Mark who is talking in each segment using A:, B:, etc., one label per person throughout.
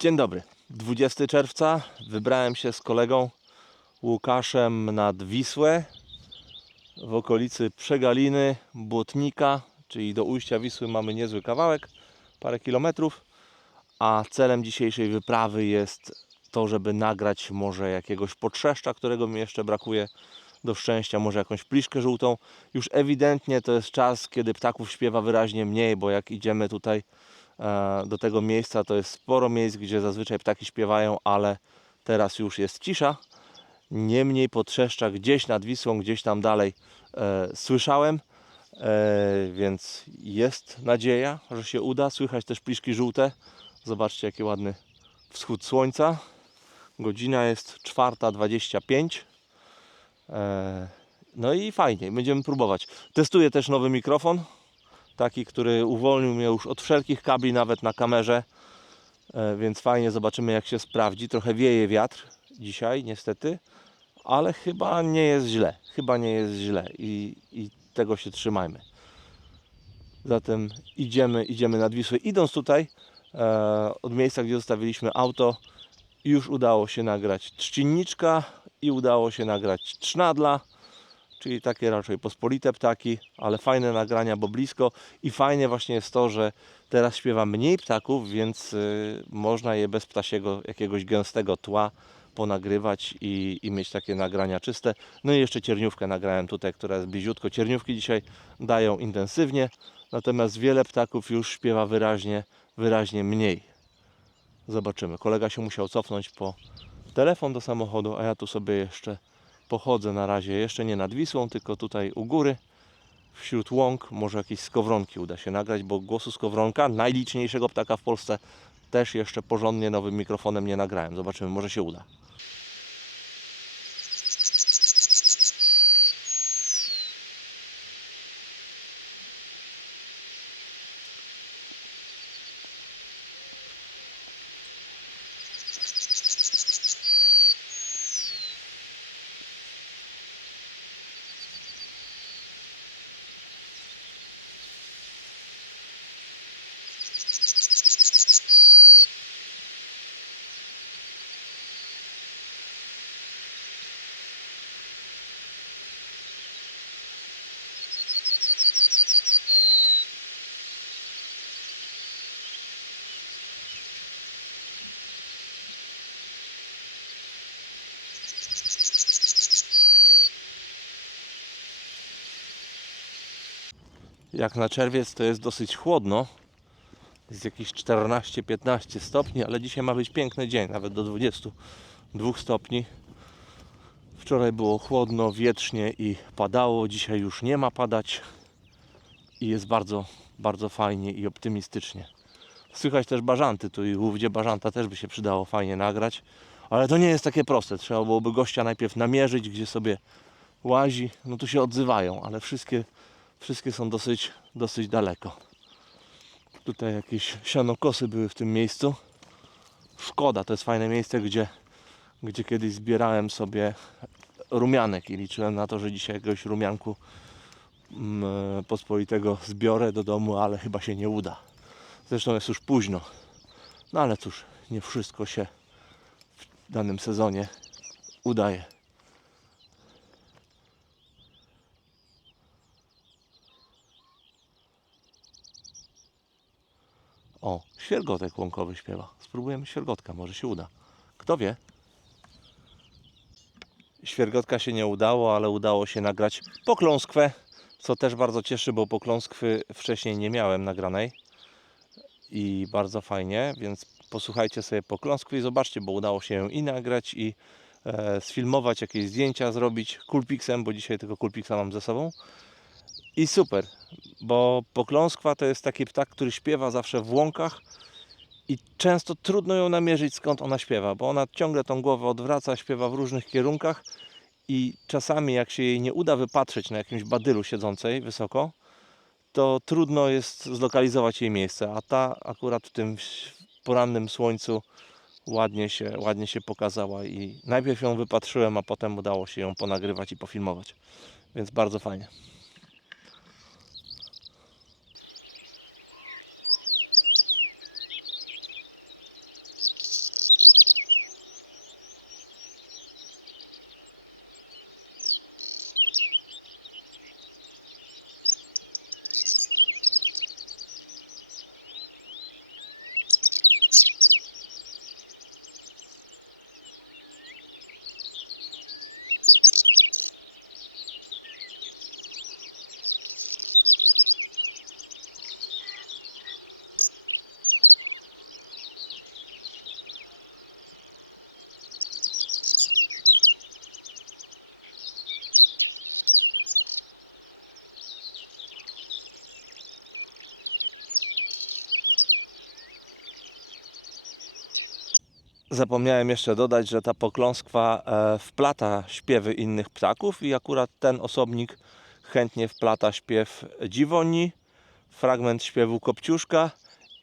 A: Dzień dobry. 20 czerwca wybrałem się z kolegą Łukaszem nad Wisłę w okolicy Przegaliny, Błotnika, czyli do ujścia Wisły mamy niezły kawałek, parę kilometrów, a celem dzisiejszej wyprawy jest to, żeby nagrać może jakiegoś potrzeszcza, którego mi jeszcze brakuje do szczęścia, może jakąś pliszkę żółtą. Już ewidentnie to jest czas, kiedy ptaków śpiewa wyraźnie mniej, bo jak idziemy tutaj do tego miejsca, to jest sporo miejsc, gdzie zazwyczaj ptaki śpiewają, ale teraz już jest cisza. Niemniej potrzeszcza gdzieś nad Wisłą, gdzieś tam dalej e, słyszałem, e, więc jest nadzieja, że się uda. Słychać też pliszki żółte. Zobaczcie, jaki ładny wschód słońca. Godzina jest 4.25. E, No i fajnie, będziemy próbować. Testuję też nowy mikrofon, taki, który uwolnił mnie już od wszelkich kabli, nawet na kamerze, E, więc fajnie zobaczymy jak się sprawdzi. Trochę wieje wiatr dzisiaj niestety, ale chyba nie jest źle, chyba nie jest źle i, i tego się trzymajmy. Zatem idziemy, idziemy nad Wisłę. Idąc tutaj e, od miejsca, gdzie zostawiliśmy auto, już udało się nagrać trzcinniczka i udało się nagrać trznadla, czyli takie raczej pospolite ptaki, ale fajne nagrania, bo blisko i fajnie właśnie jest to, że teraz śpiewa mniej ptaków, więc y, można je bez ptasiego jakiegoś gęstego tła ponagrywać i, i mieć takie nagrania czyste. No i jeszcze cierniówkę nagrałem tutaj, która jest bliziutko. Cierniówki dzisiaj dają intensywnie, natomiast wiele ptaków już śpiewa wyraźnie, wyraźnie mniej. Zobaczymy. Kolega się musiał cofnąć po telefon do samochodu, a ja tu sobie jeszcze pochodzę na razie, jeszcze nie nad Wisłą, tylko tutaj u góry, wśród łąk. Może jakieś skowronki uda się nagrać, bo głosu skowronka, najliczniejszego ptaka w Polsce, też jeszcze porządnie nowym mikrofonem nie nagrałem. Zobaczymy, może się uda. Jak na czerwiec to jest dosyć chłodno. Jest jakieś 14-15 stopni, ale dzisiaj ma być piękny dzień, nawet do 22 stopni. Wczoraj było chłodno, wietrznie i padało. Dzisiaj już nie ma padać i jest bardzo, bardzo fajnie i optymistycznie. Słychać też bażanty tu i łówdzie bażanta też by się przydało fajnie nagrać, ale to nie jest takie proste. Trzeba byłoby gościa najpierw namierzyć, gdzie sobie łazi. No tu się odzywają, ale wszystkie, wszystkie są dosyć, dosyć daleko. Tutaj jakieś sianokosy były w tym miejscu. Szkoda, to jest fajne miejsce, gdzie, gdzie kiedyś zbierałem sobie rumianek i liczyłem na to, że dzisiaj jakiegoś rumianku mm, pospolitego zbiorę do domu, ale chyba się nie uda. Zresztą jest już późno. No ale cóż, nie wszystko się w danym sezonie udaje. O, świergotek łąkowy śpiewa. Spróbujemy świergotka, może się uda. Kto wie? Świergotka się nie udało, ale udało się nagrać pokląskwę, co też bardzo cieszy, bo pokląskwy wcześniej nie miałem nagranej i bardzo fajnie, więc posłuchajcie sobie pokląskwy i zobaczcie, bo udało się ją i nagrać i e, sfilmować, jakieś zdjęcia zrobić kulpixem, bo dzisiaj tylko kulpixa mam ze sobą i super, bo pokląskwa to jest taki ptak, który śpiewa zawsze w łąkach i często trudno ją namierzyć skąd ona śpiewa, bo ona ciągle tą głowę odwraca, śpiewa w różnych kierunkach i czasami jak się jej nie uda wypatrzeć na jakimś badylu siedzącej wysoko, to trudno jest zlokalizować jej miejsce, a ta akurat w tym porannym słońcu ładnie się, ładnie się pokazała i najpierw ją wypatrzyłem, a potem udało się ją ponagrywać i pofilmować, więc bardzo fajnie. Zapomniałem jeszcze dodać, że ta pokląskwa e, wplata śpiewy innych ptaków i akurat ten osobnik chętnie wplata śpiew dziwoni, fragment śpiewu kopciuszka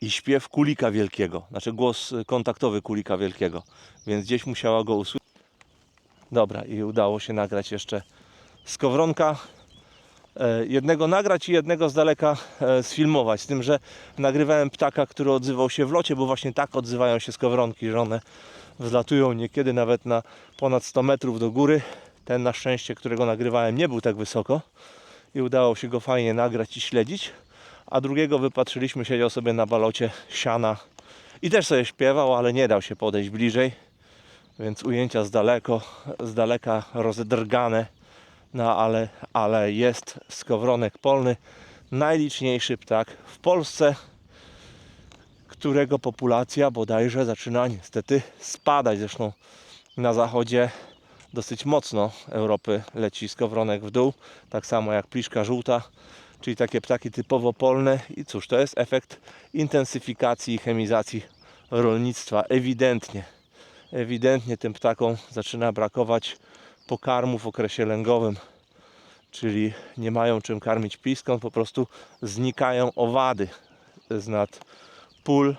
A: i śpiew kulika wielkiego, znaczy głos kontaktowy kulika wielkiego, więc gdzieś musiała go usłyszeć. Dobra, i udało się nagrać jeszcze skowronka. E, Jednego nagrać i jednego z daleka e, sfilmować. Z tym, że nagrywałem ptaka, który odzywał się w locie, bo właśnie tak odzywają się skowronki, że one wzlatują niekiedy nawet na ponad 100 metrów do góry. Ten na szczęście, którego nagrywałem, nie był tak wysoko i udało się go fajnie nagrać i śledzić. A drugiego wypatrzyliśmy, siedział sobie na balocie siana i też sobie śpiewał, ale nie dał się podejść bliżej więc ujęcia z daleko, z daleka rozdrgane, no ale, ale jest skowronek polny, najliczniejszy ptak w Polsce, którego populacja bodajże zaczyna niestety spadać. Zresztą na zachodzie dosyć mocno Europy leci skowronek w dół, tak samo jak pliszka żółta, czyli takie ptaki typowo polne. I cóż, to jest efekt intensyfikacji i chemizacji rolnictwa, ewidentnie ewidentnie tym ptakom zaczyna brakować pokarmu w okresie lęgowym. Czyli nie mają czym karmić piską, po prostu znikają owady z nad pól.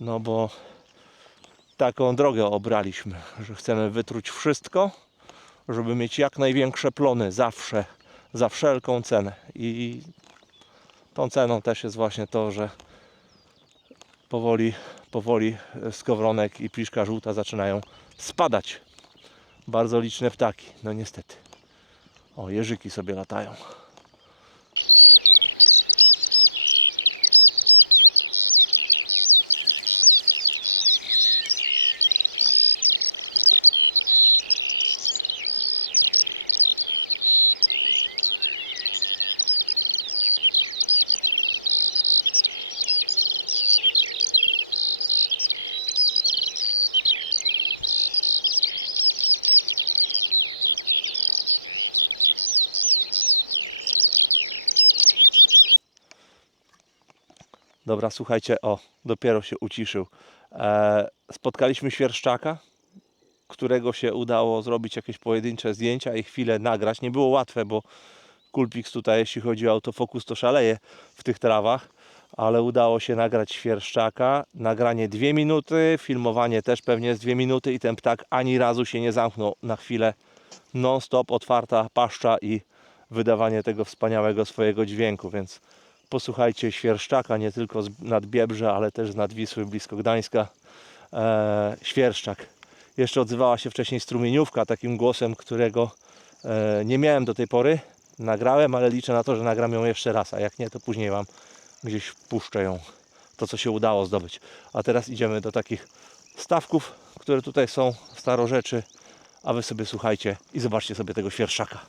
A: No bo taką drogę obraliśmy, że chcemy wytruć wszystko, żeby mieć jak największe plony zawsze, za wszelką cenę. I tą ceną też jest właśnie to, że powoli, powoli skowronek i pliszka żółta zaczynają spadać. Bardzo liczne ptaki, no niestety. O, jeżyki sobie latają. Dobra, słuchajcie, o, dopiero się uciszył. E, spotkaliśmy świerszczaka, którego się udało zrobić jakieś pojedyncze zdjęcia i chwilę nagrać. Nie było łatwe, bo Kulpix tutaj, jeśli chodzi o autofokus, to szaleje w tych trawach, ale udało się nagrać świerszczaka. Nagranie dwie minuty, filmowanie też pewnie jest dwie minuty i ten ptak ani razu się nie zamknął na chwilę. Non-stop otwarta paszcza i wydawanie tego wspaniałego swojego dźwięku, więc posłuchajcie świerszczaka nie tylko z nad Biebrza, ale też z nad Wisły blisko Gdańska. E, świerszczak. Jeszcze odzywała się wcześniej strumieniówka takim głosem, którego e, nie miałem do tej pory. Nagrałem, ale liczę na to, że nagram ją jeszcze raz, a jak nie, to później Wam gdzieś puszczę ją, to co się udało zdobyć. A teraz idziemy do takich stawków, które tutaj są, starorzeczy, a Wy sobie słuchajcie i zobaczcie sobie tego świerszaka.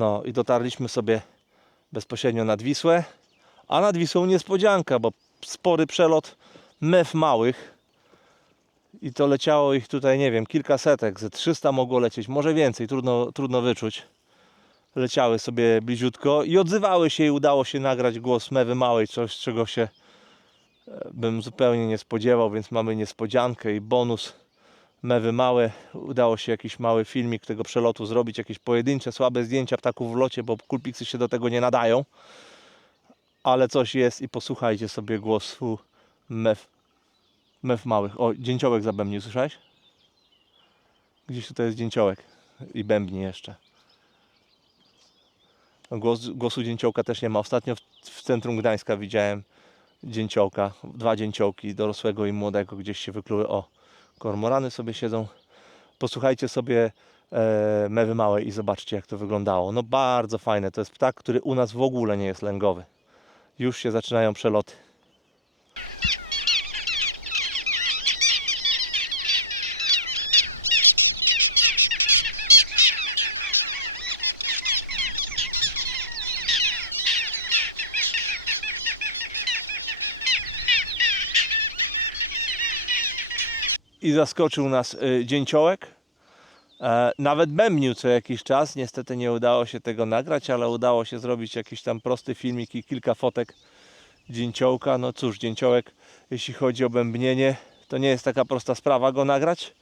A: No i dotarliśmy sobie bezpośrednio nad Wisłę, a nad Wisłą niespodzianka, bo spory przelot mew małych i to leciało ich tutaj, nie wiem, kilka setek, ze 300 mogło lecieć, może więcej, trudno, trudno wyczuć. Leciały sobie bliziutko i odzywały się i udało się nagrać głos mewy małej, coś czego się e, bym zupełnie nie spodziewał, więc mamy niespodziankę i bonus mewy małe. Udało się jakiś mały filmik tego przelotu zrobić, jakieś pojedyncze, słabe zdjęcia ptaków w locie, bo kulpiksy się do tego nie nadają. Ale coś jest i posłuchajcie sobie głosu mew, mew małych. O, dzięciołek zabębnił, słyszałeś? Gdzieś tutaj jest dzięciołek i bębni jeszcze. Głos, głosu dzięciołka też nie ma. Ostatnio w, w centrum Gdańska widziałem dzięciołka, dwa dzięciołki, dorosłego i młodego, gdzieś się wykluły. O, kormorany sobie siedzą. Posłuchajcie sobie e, mewy małej i zobaczcie, jak to wyglądało. No bardzo fajne. To jest ptak, który u nas w ogóle nie jest lęgowy. Już się zaczynają przeloty. I zaskoczył nas y, dzięciołek. E, nawet bębnił co jakiś czas. Niestety nie udało się tego nagrać, ale udało się zrobić jakiś tam prosty filmik i kilka fotek dzięciołka. No cóż, dzięciołek, jeśli chodzi o bębnienie, to nie jest taka prosta sprawa go nagrać.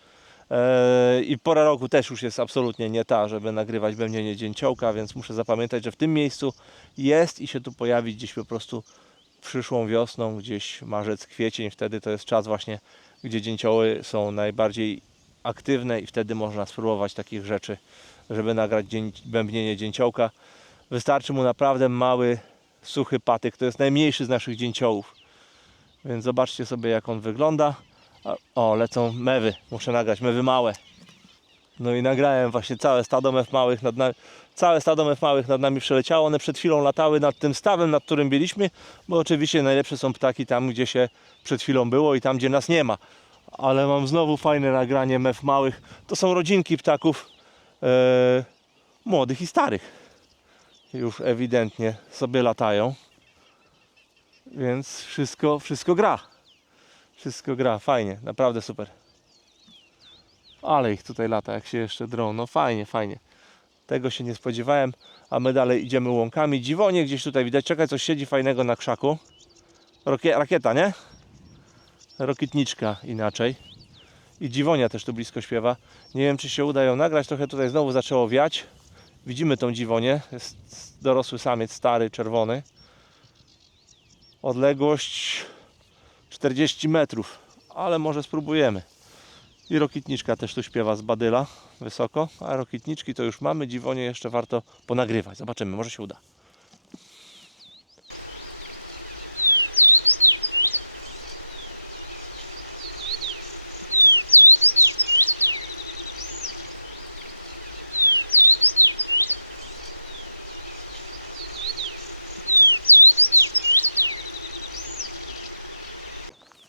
A: E, I pora roku też już jest absolutnie nie ta, żeby nagrywać bębnienie dzięciołka, więc muszę zapamiętać, że w tym miejscu jest i się tu pojawi gdzieś po prostu przyszłą wiosną, gdzieś marzec, kwiecień. Wtedy to jest czas właśnie gdzie dzięcioły są najbardziej aktywne i wtedy można spróbować takich rzeczy, żeby nagrać dzień, bębnienie dzięciołka. Wystarczy mu naprawdę mały, suchy patyk. To jest najmniejszy z naszych dzięciołów. Więc zobaczcie sobie jak on wygląda. O, lecą mewy. Muszę nagrać mewy małe. No i nagrałem właśnie całe stado mew małych nad nami. Całe stado mew małych nad nami przeleciało. One przed chwilą latały nad tym stawem, nad którym byliśmy, bo oczywiście najlepsze są ptaki tam, gdzie się przed chwilą było i tam, gdzie nas nie ma. Ale mam znowu fajne nagranie mew małych. To są rodzinki ptaków e, młodych i starych. Już ewidentnie sobie latają. Więc wszystko, wszystko gra. Wszystko gra, fajnie, naprawdę super. Ale ich tutaj lata, jak się jeszcze drą. No fajnie, fajnie. Tego się nie spodziewałem, a my dalej idziemy łąkami. Dziwonie gdzieś tutaj widać. Czekaj, coś siedzi fajnego na krzaku. Rokie, rakieta, nie? Rokietniczka inaczej. I dziwonia też tu blisko śpiewa. Nie wiem, czy się uda ją nagrać. Trochę tutaj znowu zaczęło wiać. Widzimy tą dziwonię. Jest dorosły samiec, stary, czerwony. Odległość 40 metrów, ale może spróbujemy. I rokitniczka też tu śpiewa z badyla wysoko, a rokitniczki to już mamy, dziwonie jeszcze warto ponagrywać. Zobaczymy, może się uda.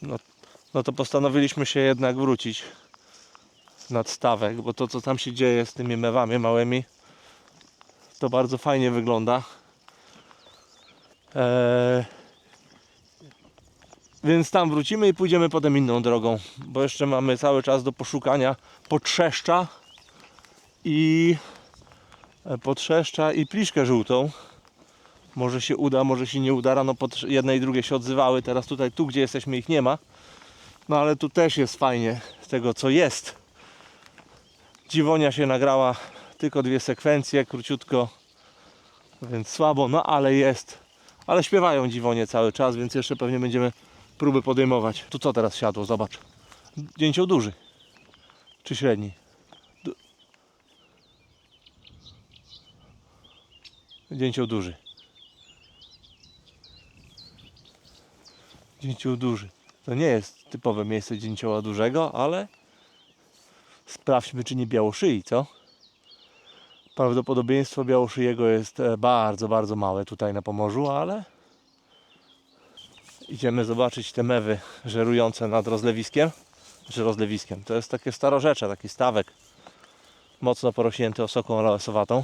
A: No, no to postanowiliśmy się jednak wrócić nad stawek, bo to co tam się dzieje z tymi mewami małymi to bardzo fajnie wygląda. Eee, więc tam wrócimy i pójdziemy potem inną drogą, bo jeszcze mamy cały czas do poszukania potrzeszcza i e, potrzeszcza i pliszkę żółtą. Może się uda, może się nie uda. Rano pod jedne i drugie się odzywały. Teraz tutaj, tu gdzie jesteśmy ich nie ma. No ale tu też jest fajnie z tego co jest. Dziwonia się nagrała tylko dwie sekwencje, króciutko, więc słabo, no ale jest. Ale śpiewają dziwonie cały czas, więc jeszcze pewnie będziemy próby podejmować. Tu co teraz siadło? Zobacz. Dzięcioł duży. Czy średni? Du- Dzięcioł duży. Dzięcioł duży. To nie jest typowe miejsce dzięcioła dużego, ale sprawdźmy czy nie białoszyi, co? Prawdopodobieństwo białoszyjego jest e, bardzo, bardzo małe tutaj na Pomorzu, ale idziemy zobaczyć te mewy żerujące nad rozlewiskiem. Czy rozlewiskiem. To jest takie starorzecze, taki stawek mocno porośnięty osoką lałesowatą.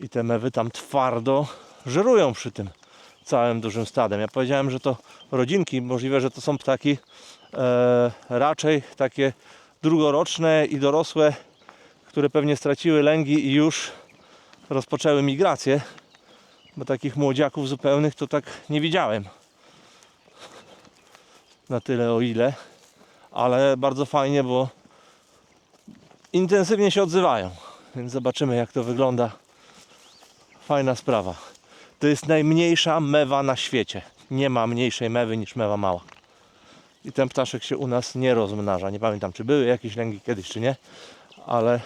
A: I te mewy tam twardo żerują przy tym całym dużym stadem. Ja powiedziałem, że to rodzinki, możliwe, że to są ptaki e, raczej takie drugoroczne i dorosłe, które pewnie straciły lęgi i już rozpoczęły migrację, bo takich młodziaków zupełnych to tak nie widziałem. Na tyle o ile, ale bardzo fajnie, bo intensywnie się odzywają, więc zobaczymy jak to wygląda. Fajna sprawa. To jest najmniejsza mewa na świecie. Nie ma mniejszej mewy niż mewa mała. I ten ptaszek się u nas nie rozmnaża. Nie pamiętam, czy były jakieś lęgi kiedyś, czy nie, ale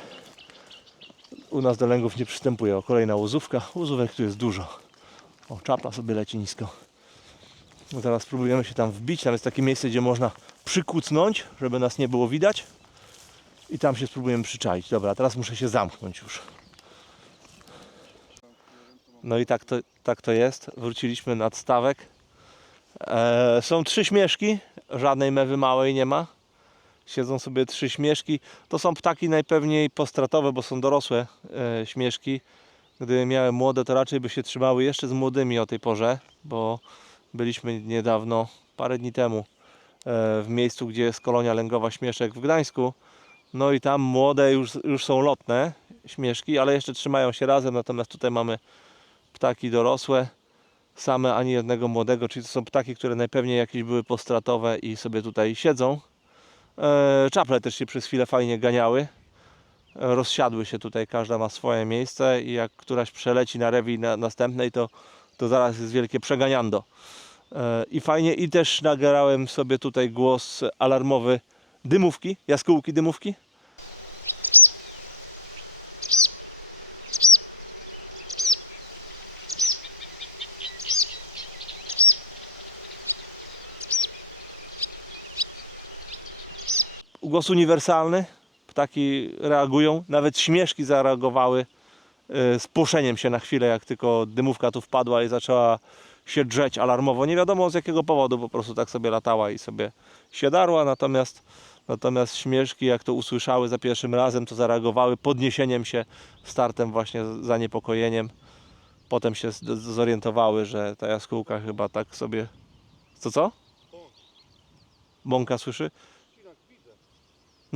A: U nas do lęgów nie przystępuje. O, kolejna łozówka. Łozówek tu jest dużo. O, czapla sobie leci nisko. No Zaraz spróbujemy się tam wbić. Tam jest takie miejsce, gdzie można przykucnąć, żeby nas nie było widać. I tam się spróbujemy przyczaić. Dobra, teraz muszę się zamknąć już. No i tak to, tak to jest. Wróciliśmy nad stawek. E, są trzy śmieszki. Żadnej mewy małej nie ma. Siedzą sobie trzy śmieszki. To są ptaki najpewniej postratowe, bo są dorosłe e, śmieszki. Gdyby miały młode, to raczej by się trzymały jeszcze z młodymi o tej porze, bo byliśmy niedawno, parę dni temu, e, w miejscu, gdzie jest kolonia lęgowa śmieszek w Gdańsku. No i tam młode już, już są lotne śmieszki, ale jeszcze trzymają się razem, natomiast tutaj mamy ptaki dorosłe, same ani jednego młodego, czyli to są ptaki, które najpewniej jakieś były postratowe i sobie tutaj siedzą. E, Czaple też się przez chwilę fajnie ganiały. E, Rozsiadły się tutaj, każda ma swoje miejsce i jak któraś przeleci na rewi na, następnej, to, to zaraz jest wielkie przeganiando. E, I fajnie, i też nagrałem sobie tutaj głos alarmowy dymówki, jaskółki dymówki. Głos uniwersalny. Ptaki reagują, nawet śmieszki zareagowały e, z puszeniem się na chwilę, jak tylko dymówka tu wpadła i zaczęła się drzeć alarmowo. Nie wiadomo z jakiego powodu, po prostu tak sobie latała i sobie się darła, natomiast, natomiast śmieszki jak to usłyszały za pierwszym razem, to zareagowały podniesieniem się, startem właśnie zaniepokojeniem. Potem się zorientowały, że ta jaskółka chyba tak sobie... Co, co? Bąka słyszy?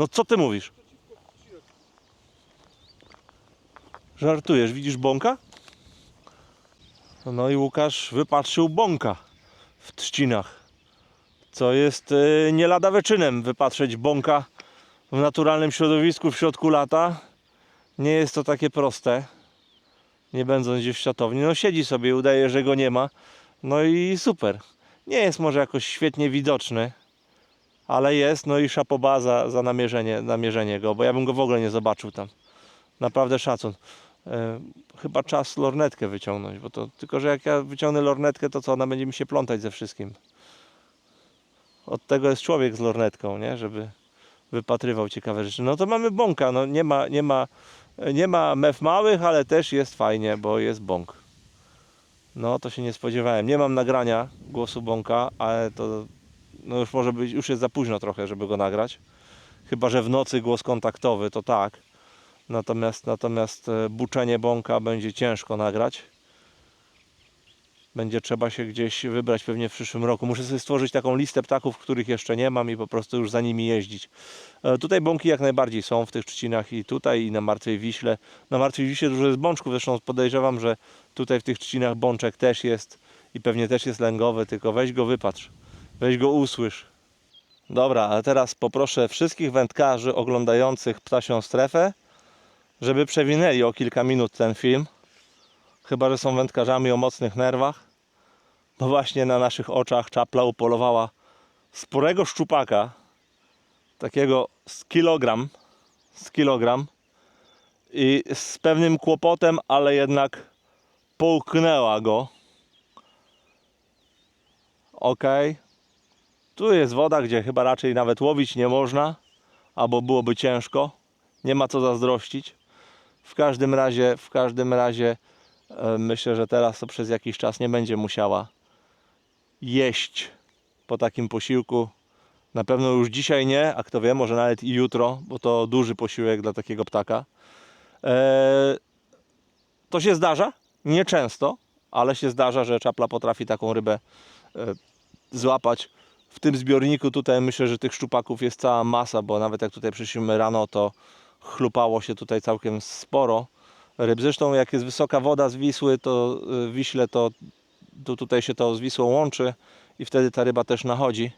A: No co ty mówisz? Żartujesz, widzisz bąka? No i Łukasz wypatrzył bąka w trzcinach. Co jest yy, nie lada wyczynem wypatrzeć bąka w naturalnym środowisku w środku lata. Nie jest to takie proste. Nie będąc gdzieś w siatowni. No siedzi sobie udaje, że go nie ma. No i super. Nie jest może jakoś świetnie widoczny ale jest, no i szapoba za, za namierzenie, namierzenie go, bo ja bym go w ogóle nie zobaczył tam. Naprawdę szacun. E, chyba czas lornetkę wyciągnąć, bo to tylko, że jak ja wyciągnę lornetkę, to co, ona będzie mi się plątać ze wszystkim. Od tego jest człowiek z lornetką, nie? Żeby wypatrywał ciekawe rzeczy. No to mamy bąka, no nie ma, nie ma, nie ma mef małych, ale też jest fajnie, bo jest bąk. No to się nie spodziewałem. Nie mam nagrania głosu bąka, ale to no już może być, już jest za późno trochę, żeby go nagrać. Chyba, że w nocy głos kontaktowy, to tak. Natomiast, natomiast e, buczenie bąka będzie ciężko nagrać. Będzie trzeba się gdzieś wybrać pewnie w przyszłym roku. Muszę sobie stworzyć taką listę ptaków, których jeszcze nie mam i po prostu już za nimi jeździć. E, Tutaj bąki jak najbardziej są w tych trzcinach i tutaj i na Martwej Wiśle. Na Martwej Wiśle dużo jest bączków, zresztą podejrzewam, że tutaj w tych trzcinach bączek też jest i pewnie też jest lęgowy, tylko weź go wypatrz. Weź go usłysz. Dobra, a teraz poproszę wszystkich wędkarzy oglądających ptasią strefę, żeby przewinęli o kilka minut ten film. Chyba, że są wędkarzami o mocnych nerwach. Bo właśnie na naszych oczach czapla upolowała sporego szczupaka, takiego z kilogram, z kilogram i z pewnym kłopotem, ale jednak połknęła go. Okej, tu jest woda, gdzie chyba raczej nawet łowić nie można, albo byłoby ciężko. Nie ma co zazdrościć. W każdym razie, w każdym razie e, myślę, że teraz to przez jakiś czas nie będzie musiała jeść po takim posiłku. Na pewno już dzisiaj nie, a kto wie, może nawet i jutro, bo to duży posiłek dla takiego ptaka. E, to się zdarza, nieczęsto, ale się zdarza, że czapla potrafi taką rybę e, złapać w tym zbiorniku tutaj myślę, że tych szczupaków jest cała masa, bo nawet jak tutaj przyszliśmy rano, to chlupało się tutaj całkiem sporo ryb. Zresztą jak jest wysoka woda z Wisły, to y, Wiśle, to, to tutaj się to z Wisłą łączy i wtedy ta ryba też nachodzi.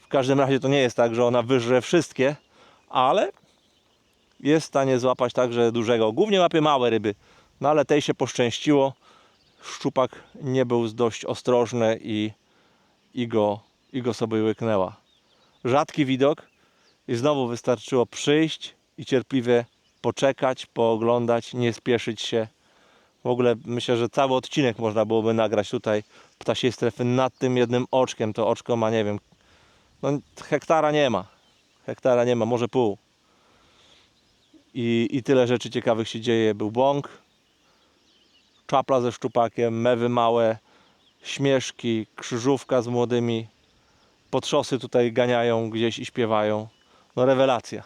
A: W każdym razie to nie jest tak, że ona wyżre wszystkie, ale jest w stanie złapać także dużego. Głównie łapie małe ryby, no ale tej się poszczęściło. Szczupak nie był dość ostrożny i, i go i go sobie łyknęła. Rzadki widok i znowu wystarczyło przyjść i cierpliwie poczekać, pooglądać, nie spieszyć się. W ogóle myślę, że cały odcinek można byłoby nagrać tutaj ptasiej strefy nad tym jednym oczkiem. To oczko ma, nie wiem, no hektara nie ma. Hektara nie ma, może pół. I, I tyle rzeczy ciekawych się dzieje. Był bąk, czapla ze szczupakiem, mewy małe, śmieszki, krzyżówka z młodymi, potrzosy tutaj ganiają gdzieś i śpiewają. No rewelacja.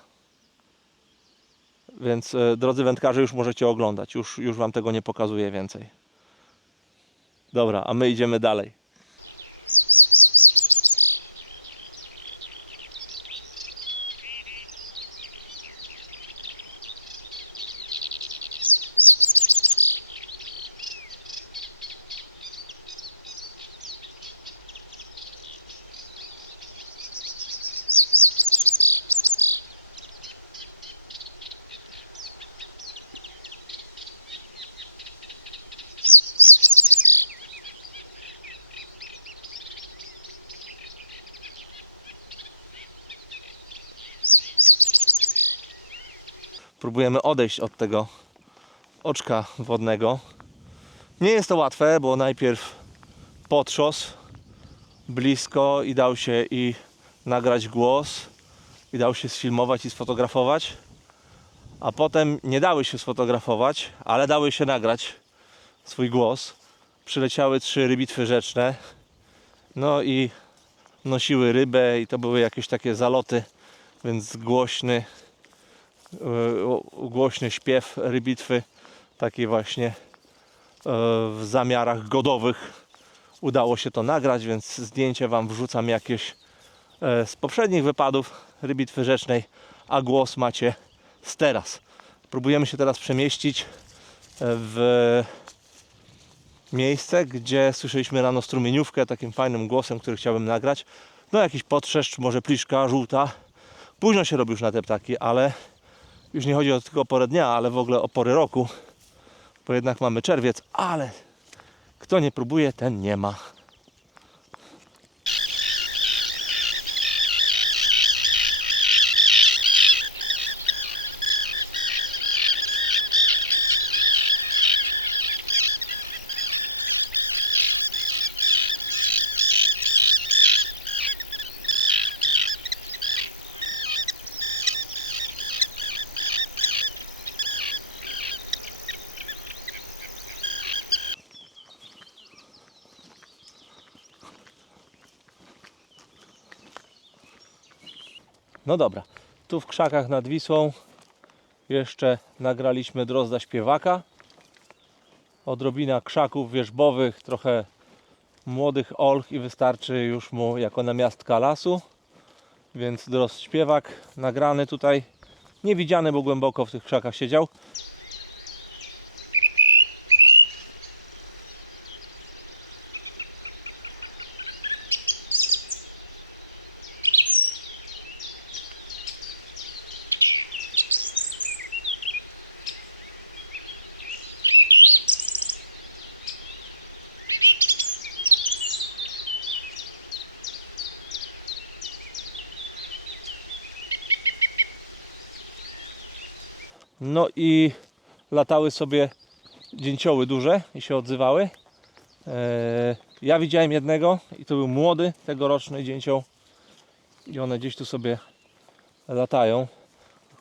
A: Więc e, drodzy wędkarze, już możecie oglądać. Już, już Wam tego nie pokazuję więcej. Dobra, a my idziemy dalej. Próbujemy odejść od tego oczka wodnego. Nie jest to łatwe, bo najpierw potrząs blisko i dał się i nagrać głos, i dał się sfilmować i sfotografować, a potem nie dały się sfotografować, ale dały się nagrać swój głos. Przyleciały trzy rybitwy rzeczne, no i nosiły rybę i to były jakieś takie zaloty, więc głośny głośny śpiew rybitwy, taki właśnie e, w zamiarach godowych udało się to nagrać, więc zdjęcie Wam wrzucam jakieś e, z poprzednich wypadów rybitwy rzecznej, a głos macie z teraz. Próbujemy się teraz przemieścić e, w miejsce, gdzie słyszeliśmy rano strumieniówkę takim fajnym głosem, który chciałbym nagrać. No jakiś potrzeszcz, może pliszka żółta. Późno się robi już na te ptaki, ale już nie chodzi o tylko o porę dnia, ale w ogóle o pory roku, bo jednak mamy czerwiec, ale kto nie próbuje, ten nie ma. No dobra, tu w krzakach nad Wisłą jeszcze nagraliśmy drozda śpiewaka. Odrobina krzaków wierzbowych, trochę młodych olch i wystarczy już mu jako namiastka lasu. Więc drozd śpiewak nagrany tutaj. Niewidziany, bo głęboko w tych krzakach siedział. No i latały sobie dzięcioły duże i się odzywały. Eee, ja widziałem jednego i to był młody, tegoroczny dzięcioł. I one gdzieś tu sobie latają.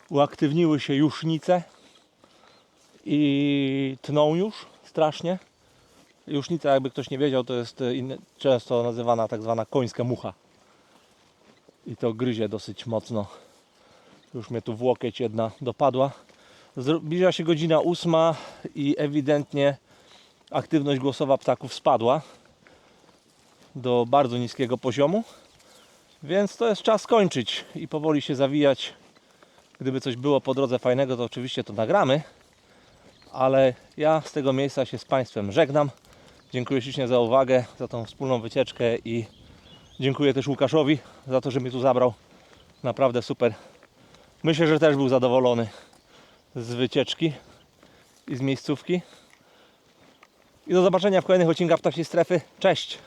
A: Uaktywniły się jusznice i tną już strasznie. Jusznica, jakby ktoś nie wiedział, to jest e, często nazywana tak zwana końska mucha. I to gryzie dosyć mocno. Już mnie tu w łokieć jedna dopadła. Zbliża się godzina ósma i ewidentnie aktywność głosowa ptaków spadła do bardzo niskiego poziomu. Więc to jest czas kończyć i powoli się zawijać. Gdyby coś było po drodze fajnego, to oczywiście to nagramy. Ale ja z tego miejsca się z Państwem żegnam. Dziękuję ślicznie za uwagę, za tą wspólną wycieczkę i dziękuję też Łukaszowi za to, że mnie tu zabrał. Naprawdę super. Myślę, że też był zadowolony z wycieczki i z miejscówki. I do zobaczenia w kolejnych odcinkach Ptasiej Strefy. Cześć!